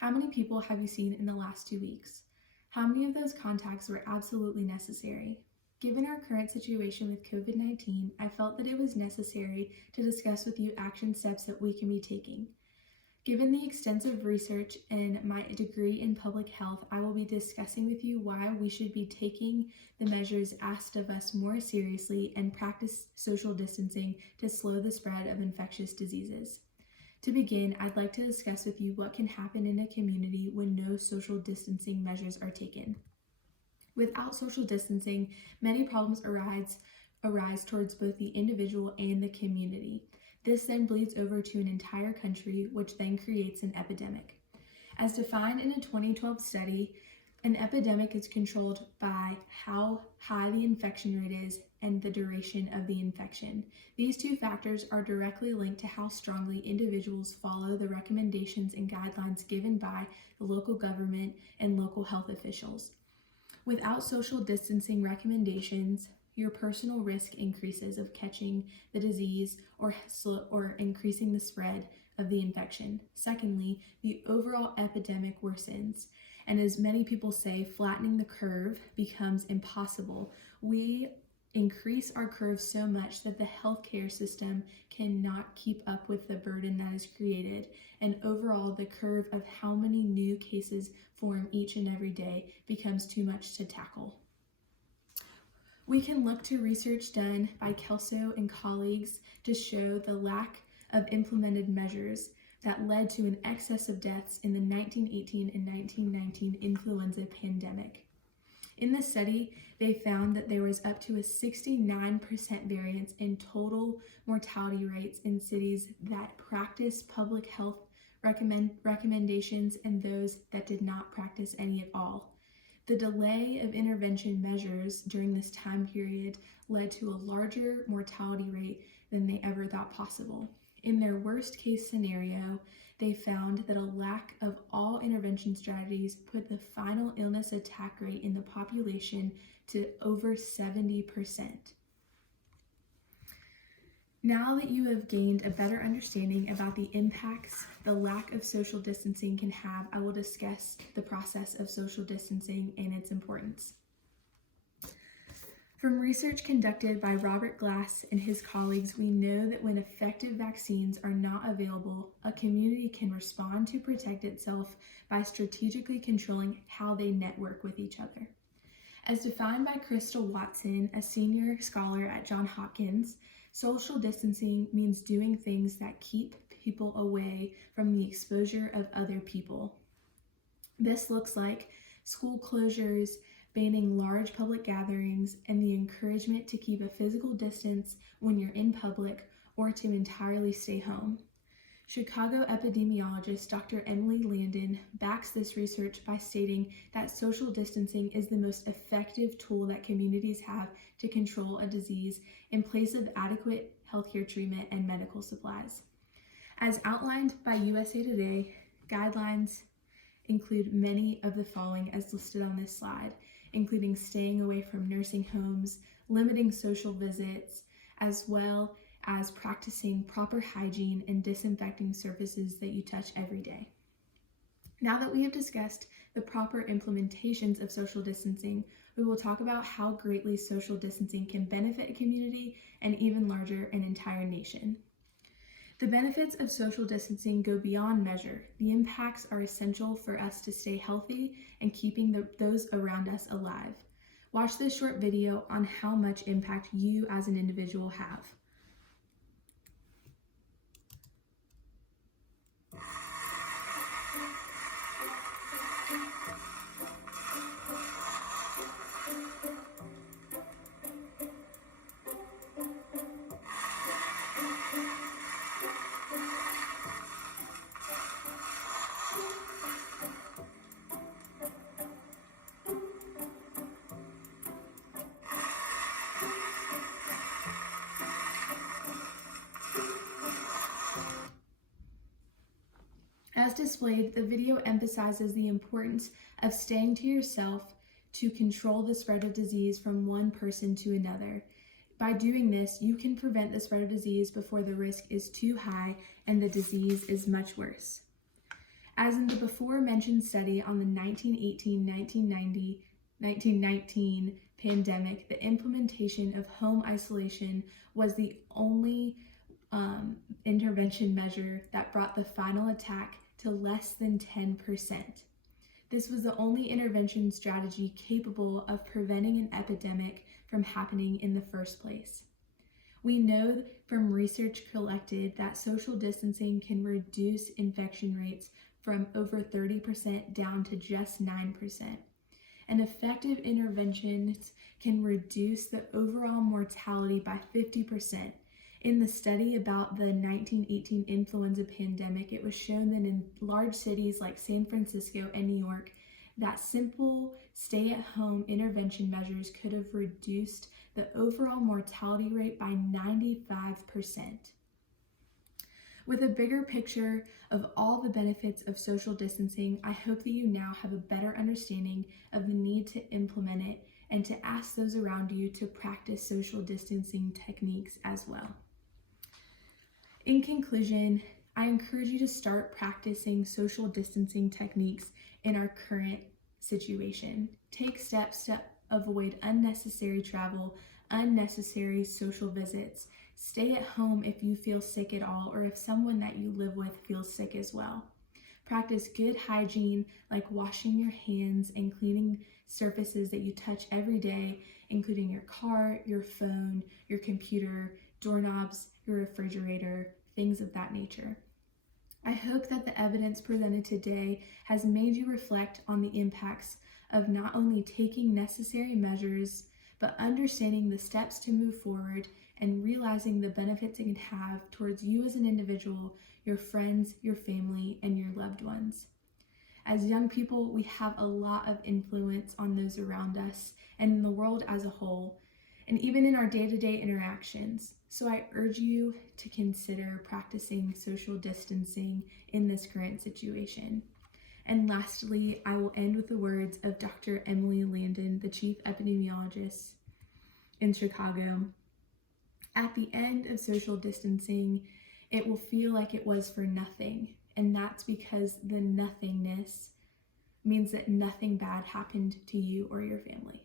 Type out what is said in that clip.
How many people have you seen in the last 2 weeks? How many of those contacts were absolutely necessary? Given our current situation with COVID-19, I felt that it was necessary to discuss with you action steps that we can be taking. Given the extensive research and my degree in public health, I will be discussing with you why we should be taking the measures asked of us more seriously and practice social distancing to slow the spread of infectious diseases. To begin, I'd like to discuss with you what can happen in a community when no social distancing measures are taken. Without social distancing, many problems arise towards both the individual and the community. This then bleeds over to an entire country, which then creates an epidemic. As defined in a 2012 study, an epidemic is controlled by how high the infection rate is and the duration of the infection. These two factors are directly linked to how strongly individuals follow the recommendations and guidelines given by the local government and local health officials. Without social distancing recommendations, your personal risk increases of catching the disease or increasing the spread of the infection. Secondly, the overall epidemic worsens, and as many people say, flattening the curve becomes impossible. We increase our curve so much that the healthcare system cannot keep up with the burden that is created, and overall the curve of how many new cases form each and every day becomes too much to tackle. We can look to research done by Kelso and colleagues to show the lack of implemented measures that led to an excess of deaths in the 1918 and 1919 influenza pandemic. In the study, they found that there was up to a 69% variance in total mortality rates in cities that practiced public health recommendations and those that did not practice any at all. The delay of intervention measures during this time period led to a larger mortality rate than they ever thought possible. In their worst case scenario, they found that a lack of all intervention strategies put the final illness attack rate in the population to over 70%. Now that you have gained a better understanding about the impacts the lack of social distancing can have, I will discuss the process of social distancing and its importance. From research conducted by Robert Glass and his colleagues, we know that when effective vaccines are not available, a community can respond to protect itself by strategically controlling how they network with each other. As defined by Crystal Watson, a senior scholar at Johns Hopkins, social distancing means doing things that keep people away from the exposure of other people. This looks like school closures, banning large public gatherings, and the encouragement to keep a physical distance when you're in public or to entirely stay home. Chicago epidemiologist Dr. Emily Landon backs this research by stating that social distancing is the most effective tool that communities have to control a disease in place of adequate healthcare treatment and medical supplies. As outlined by USA Today, guidelines include many of the following as listed on this slide, including staying away from nursing homes, limiting social visits, as well as practicing proper hygiene and disinfecting surfaces that you touch every day. Now that we have discussed the proper implementations of social distancing, we will talk about how greatly social distancing can benefit a community and even larger, an entire nation. The benefits of social distancing go beyond measure. The impacts are essential for us to stay healthy and keeping those around us alive. Watch this short video on how much impact you as an individual have. As displayed, the video emphasizes the importance of staying to yourself to control the spread of disease from one person to another. By doing this, you can prevent the spread of disease before the risk is too high and the disease is much worse. As in the before-mentioned study on the 1918-1919 pandemic, the implementation of home isolation was the only intervention measure that brought the final attack to less than 10%. This was the only intervention strategy capable of preventing an epidemic from happening in the first place. We know from research collected that social distancing can reduce infection rates from over 30% down to just 9%. And effective interventions can reduce the overall mortality by 50%. In the study about the 1918 influenza pandemic, it was shown that in large cities like San Francisco and New York, that simple stay-at-home intervention measures could have reduced the overall mortality rate by 95%. With a bigger picture of all the benefits of social distancing, I hope that you now have a better understanding of the need to implement it and to ask those around you to practice social distancing techniques as well. In conclusion, I encourage you to start practicing social distancing techniques in our current situation. Take steps to avoid unnecessary travel, unnecessary social visits. Stay at home if you feel sick at all or if someone that you live with feels sick as well. Practice good hygiene like washing your hands and cleaning surfaces that you touch every day, including your car, your phone, your computer, doorknobs, your refrigerator, things of that nature. I hope that the evidence presented today has made you reflect on the impacts of not only taking necessary measures, but understanding the steps to move forward and realizing the benefits it can have towards you as an individual, your friends, your family, and your loved ones. As young people, we have a lot of influence on those around us and in the world as a whole, and even in our day-to-day interactions. So I urge you to consider practicing social distancing in this current situation. And lastly, I will end with the words of Dr. Emily Landon, the chief epidemiologist in Chicago. At the end of social distancing, it will feel like it was for nothing. And that's because the nothingness means that nothing bad happened to you or your family.